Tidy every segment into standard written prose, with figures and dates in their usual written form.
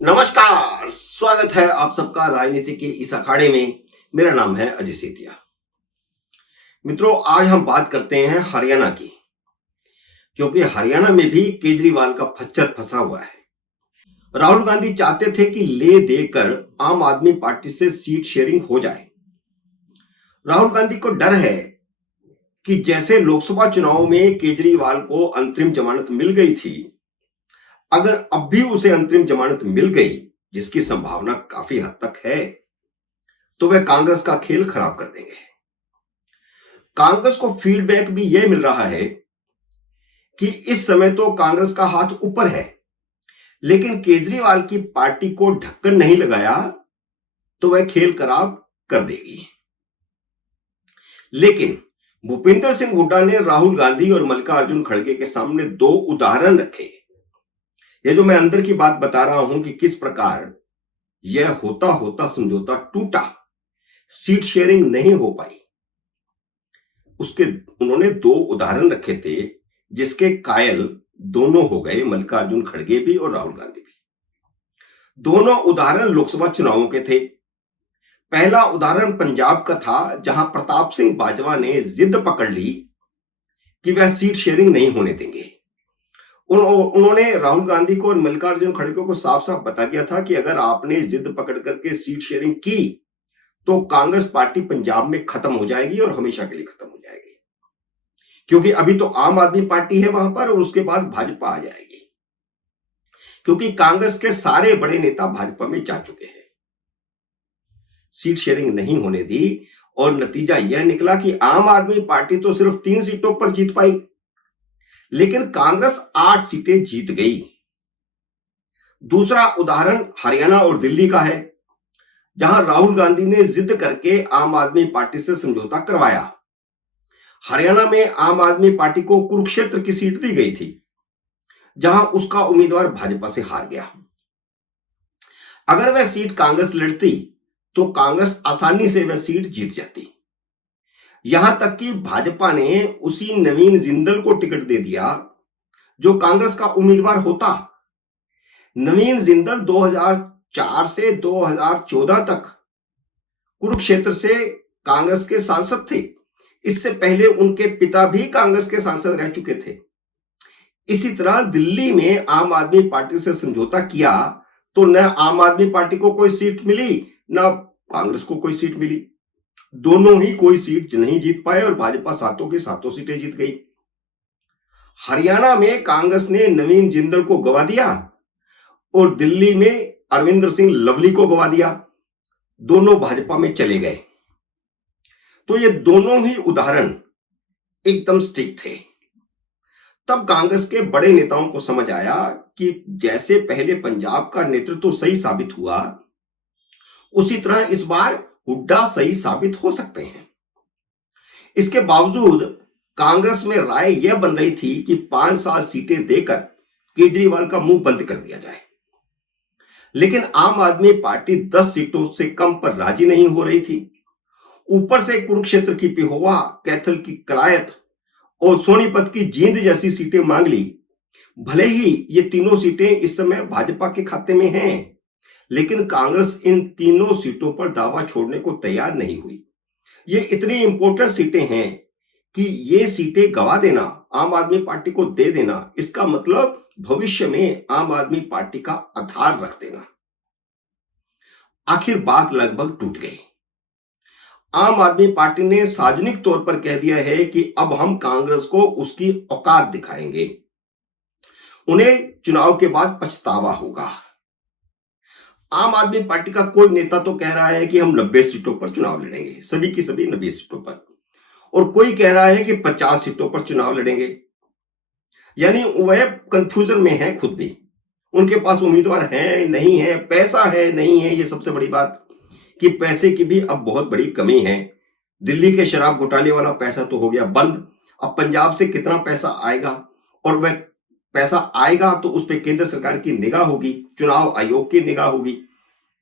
नमस्कार, स्वागत है आप सबका राजनीति के इस अखाड़े में। मेरा नाम है अजय सेतिया। मित्रों, आज हम बात करते हैं हरियाणा की, क्योंकि हरियाणा में भी केजरीवाल का खच्चर फंसा हुआ है। राहुल गांधी चाहते थे कि ले देकर आम आदमी पार्टी से सीट शेयरिंग हो जाए। राहुल गांधी को डर है कि जैसे लोकसभा चुनाव में केजरीवाल को अंतरिम जमानत मिल गई थी, अगर अब भी उसे अंतरिम जमानत मिल गई, जिसकी संभावना काफी हद तक है, तो वह कांग्रेस का खेल खराब कर देंगे। कांग्रेस को फीडबैक भी यह मिल रहा है कि इस समय तो कांग्रेस का हाथ ऊपर है, लेकिन केजरीवाल की पार्टी को ढक्कन नहीं लगाया तो वह खेल खराब कर देगी। लेकिन भूपिंदर सिंह हुड्डा ने राहुल गांधी और मल्लिकार्जुन खड़गे के सामने दो उदाहरण रखे। यह जो मैं अंदर की बात बता रहा हूं कि किस प्रकार यह होता होता समझौता टूटा, सीट शेयरिंग नहीं हो पाई, उसके उन्होंने दो उदाहरण रखे थे, जिसके कायल दोनों हो गए, मल्लिकार्जुन खड़गे भी और राहुल गांधी भी। दोनों उदाहरण लोकसभा चुनावों के थे। पहला उदाहरण पंजाब का था, जहां प्रताप सिंह बाजवा ने जिद पकड़ ली कि वह सीट शेयरिंग नहीं होने देंगे। उन्होंने राहुल गांधी को और मल्लिकार्जुन खड़गे को साफ साफ बता दिया था कि अगर आपने जिद पकड़ करके सीट शेयरिंग की तो कांग्रेस पार्टी पंजाब में खत्म हो जाएगी और हमेशा के लिए खत्म हो जाएगी, क्योंकि अभी तो आम आदमी पार्टी है वहां पर और उसके बाद भाजपा आ जाएगी, क्योंकि कांग्रेस के सारे बड़े नेता भाजपा में जा चुके हैं। सीट शेयरिंग नहीं होने दी और नतीजा यह निकला कि आम आदमी पार्टी तो सिर्फ 3 सीटों पर जीत पाई, लेकिन कांग्रेस 8 सीटें जीत गई। दूसरा उदाहरण हरियाणा और दिल्ली का है, जहां राहुल गांधी ने जिद करके आम आदमी पार्टी से समझौता करवाया। हरियाणा में आम आदमी पार्टी को कुरुक्षेत्र की सीट दी गई थी, जहां उसका उम्मीदवार भाजपा से हार गया। अगर वह सीट कांग्रेस लड़ती तो कांग्रेस आसानी से वह सीट जीत जाती। यहां तक कि भाजपा ने उसी नवीन जिंदल को टिकट दे दिया जो कांग्रेस का उम्मीदवार होता। नवीन जिंदल 2004 से 2014 तक कुरुक्षेत्र से कांग्रेस के सांसद थे। इससे पहले उनके पिता भी कांग्रेस के सांसद रह चुके थे। इसी तरह दिल्ली में आम आदमी पार्टी से समझौता किया तो न आम आदमी पार्टी को कोई सीट मिली, न कांग्रेस को कोई सीट मिली। दोनों ही कोई सीट नहीं जीत पाए और भाजपा सातों की सातों सीटें जीत गई। हरियाणा में कांग्रेस ने नवीन जिंदल को गवा दिया और दिल्ली में अरविंदर सिंह लवली को गवा दिया। दोनों भाजपा में चले गए। तो ये दोनों ही उदाहरण एकदम स्टिक थे। तब कांग्रेस के बड़े नेताओं को समझ आया कि जैसे पहले पंजाब का नेतृत्व सही साबित हुआ, उसी तरह इस बार हुड्डा सही साबित हो सकते हैं। इसके बावजूद कांग्रेस में राय यह बन रही थी कि 5-7 सीटें देकर केजरीवाल का मुंह बंद कर दिया जाए, लेकिन आम आदमी पार्टी 10 सीटों से कम पर राजी नहीं हो रही थी। ऊपर से कुरुक्षेत्र की पिहोवा, कैथल की कलायत और सोनीपत की जींद जैसी सीटें मांग ली। भले ही ये तीनों सीटें इस समय भाजपा के खाते में हैं, लेकिन कांग्रेस इन तीनों सीटों पर दावा छोड़ने को तैयार नहीं हुई। ये इतनी इंपॉर्टेंट सीटें हैं कि ये सीटें गवा देना, आम आदमी पार्टी को दे देना, इसका मतलब भविष्य में आम आदमी पार्टी का आधार रख देना। आखिर बात लगभग टूट गई। आम आदमी पार्टी ने सार्वजनिक तौर पर कह दिया है कि अब हम कांग्रेस को उसकी औकात दिखाएंगे। उन्हें चुनाव के बाद पछतावा होगा। आम आदमी पार्टी का कोई नेता तो कह रहा है कि हम 90 सीटों पर चुनाव लड़ेंगे, सभी की सभी 90 सीटों पर, और कोई कह रहा है कि 50 सीटों पर चुनाव लड़ेंगे। यानी वह कंफ्यूजन में है खुद भी। उनके पास उम्मीदवार है नहीं है, पैसा है नहीं है, ये सबसे बड़ी बात कि पैसे की भी अब बहुत बड़ी कमी है। दिल्ली के शराब घोटाले वाला पैसा तो हो गया बंद। अब पंजाब से कितना पैसा आएगा, और वह पैसा आएगा तो उस पर केंद्र सरकार की निगाह होगी, चुनाव आयोग की निगाह होगी।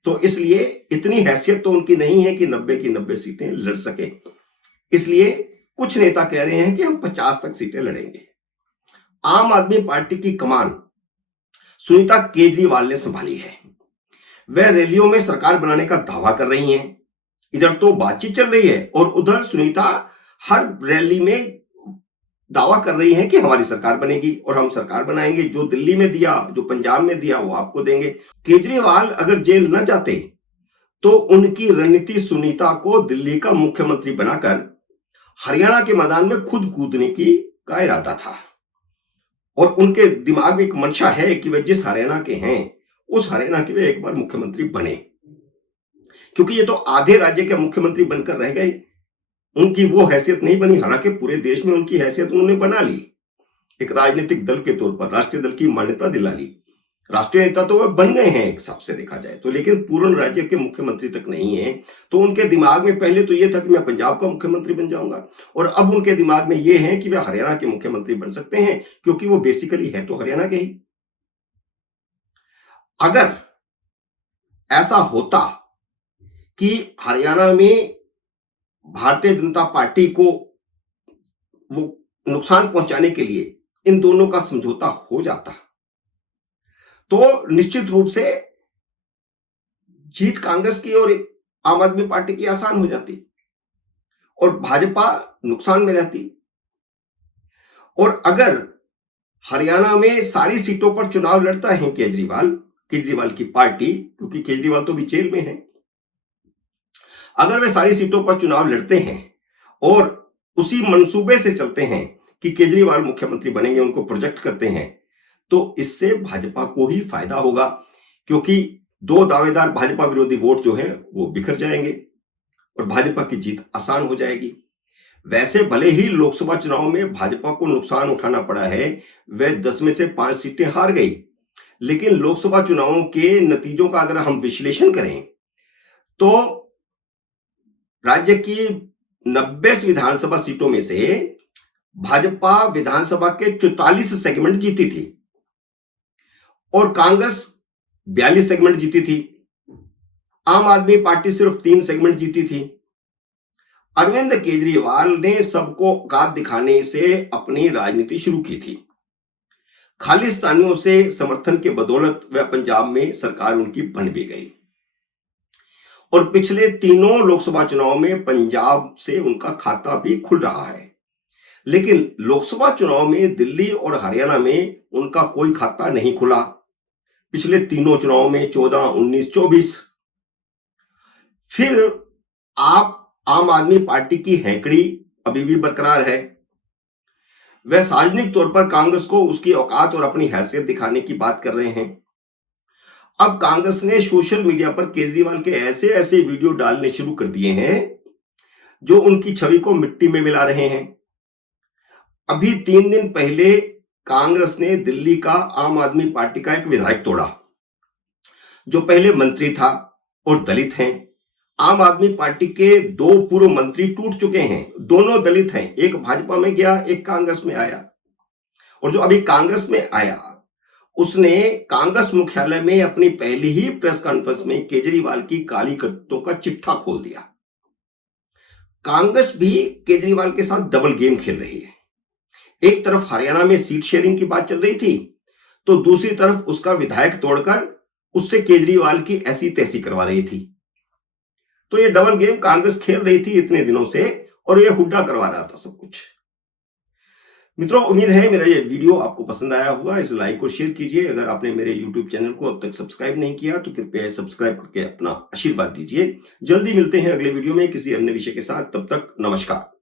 तो इसलिए इतनी हैसियत तो उनकी नहीं है कि 90 की 90 सीटें लड़ सके। इसलिए कुछ नेता कह रहे हैं कि हम 50 तक सीटें लड़ेंगे। आम आदमी पार्टी की कमान सुनीता केजरीवाल ने संभाली है। वह रैलियों में सरकार बनाने का दावा कर रही हैं। इधर तो बातचीत चल रही है और उधर सुनीता हर रैली में दावा कर रही हैं कि हमारी सरकार बनेगी और हम सरकार बनाएंगे, जो दिल्ली में दिया, जो पंजाब में दिया, वो आपको देंगे। केजरीवाल अगर जेल न जाते तो उनकी रणनीति सुनीता को दिल्ली का मुख्यमंत्री बनाकर हरियाणा के मैदान में खुद कूदने का इरादा था और उनके दिमाग में एक मंशा है कि वे जिस हरियाणा के हैं उस हरियाणा के वे एक बार मुख्यमंत्री बने, क्योंकि ये तो आधे राज्य के मुख्यमंत्री बनकर रह गए, उनकी वो हैसियत नहीं बनी। हालांकि पूरे देश में उनकी हैसियत उन्होंने बना ली, एक राजनीतिक दल के तौर पर राष्ट्रीय दल की मान्यता दिला ली, राष्ट्रीय नेता तो वह बन गए हैं एक हिसाब से देखा जाए तो, लेकिन पूर्ण राज्य के मुख्यमंत्री तक नहीं है। तो उनके दिमाग में पहले तो यह था कि मैं पंजाब का मुख्यमंत्री बन जाऊंगा, और अब उनके दिमाग में यह है कि वे हरियाणा के मुख्यमंत्री बन सकते हैं, क्योंकि वो बेसिकली है तो हरियाणा के ही। अगर ऐसा होता कि हरियाणा में भारतीय जनता पार्टी को वो नुकसान पहुंचाने के लिए इन दोनों का समझौता हो जाता, तो निश्चित रूप से जीत कांग्रेस की और आम आदमी पार्टी की आसान हो जाती और भाजपा नुकसान में रहती। और अगर हरियाणा में सारी सीटों पर चुनाव लड़ता है केजरीवाल की पार्टी, क्योंकि केजरीवाल तो भी जेल में है, अगर वे सारी सीटों पर चुनाव लड़ते हैं और उसी मंसूबे से चलते हैं कि केजरीवाल मुख्यमंत्री बनेंगे, उनको प्रोजेक्ट करते हैं, तो इससे भाजपा को ही फायदा होगा, क्योंकि दो दावेदार भाजपा विरोधी वोट जो हैं वो बिखर जाएंगे और भाजपा की जीत आसान हो जाएगी। वैसे भले ही लोकसभा चुनाव में भाजपा को नुकसान उठाना पड़ा है, वह 10 में से 5 सीटें हार गई, लेकिन लोकसभा चुनावों के नतीजों का अगर हम विश्लेषण करें तो राज्य की 90 विधानसभा सीटों में से भाजपा विधानसभा के 44 सेगमेंट जीती थी और कांग्रेस 42 सेगमेंट जीती थी। आम आदमी पार्टी सिर्फ 3 सेगमेंट जीती थी। अरविंद केजरीवाल ने सबको औकात दिखाने से अपनी राजनीति शुरू की थी। खालिस्तानियों से समर्थन के बदौलत वह पंजाब में सरकार उनकी बन भी गई और पिछले तीनों लोकसभा चुनाव में पंजाब से उनका खाता भी खुल रहा है, लेकिन लोकसभा चुनाव में दिल्ली और हरियाणा में उनका कोई खाता नहीं खुला। पिछले तीनों चुनाव में 14, 19, 24। फिर आम आदमी पार्टी की हैंकड़ी अभी भी बरकरार है। वह सार्वजनिक तौर पर कांग्रेस को उसकी औकात और अपनी हैसियत दिखाने की बात कर रहे हैं। अब कांग्रेस ने सोशल मीडिया पर केजरीवाल के ऐसे ऐसे वीडियो डालने शुरू कर दिए हैं जो उनकी छवि को मिट्टी में मिला रहे हैं। अभी 3 दिन पहले कांग्रेस ने दिल्ली का आम आदमी पार्टी का एक विधायक तोड़ा, जो पहले मंत्री था और दलित हैं। आम आदमी पार्टी के 2 पूर्व मंत्री टूट चुके हैं, दोनों दलित हैं, एक भाजपा में गया, एक कांग्रेस में आया। और जो अभी कांग्रेस में आया उसने कांग्रेस मुख्यालय में अपनी पहली ही प्रेस कॉन्फ्रेंस में केजरीवाल की काली करतूतों का चिट्ठा खोल दिया। कांग्रेस भी केजरीवाल के साथ डबल गेम खेल रही है। एक तरफ हरियाणा में सीट शेयरिंग की बात चल रही थी, तो दूसरी तरफ उसका विधायक तोड़कर उससे केजरीवाल की ऐसी तैसी करवा रही थी। तो ये डबल गेम कांग्रेस खेल रही थी इतने दिनों से और ये हुड्डा करवा रहा था सब कुछ। मित्रों, उम्मीद है मेरा ये वीडियो आपको पसंद आया होगा। इसे लाइक और शेयर कीजिए। अगर आपने मेरे YouTube चैनल को अब तक सब्सक्राइब नहीं किया तो कृपया सब्सक्राइब करके अपना आशीर्वाद दीजिए। जल्दी मिलते हैं अगले वीडियो में किसी अन्य विषय के साथ। तब तक नमस्कार।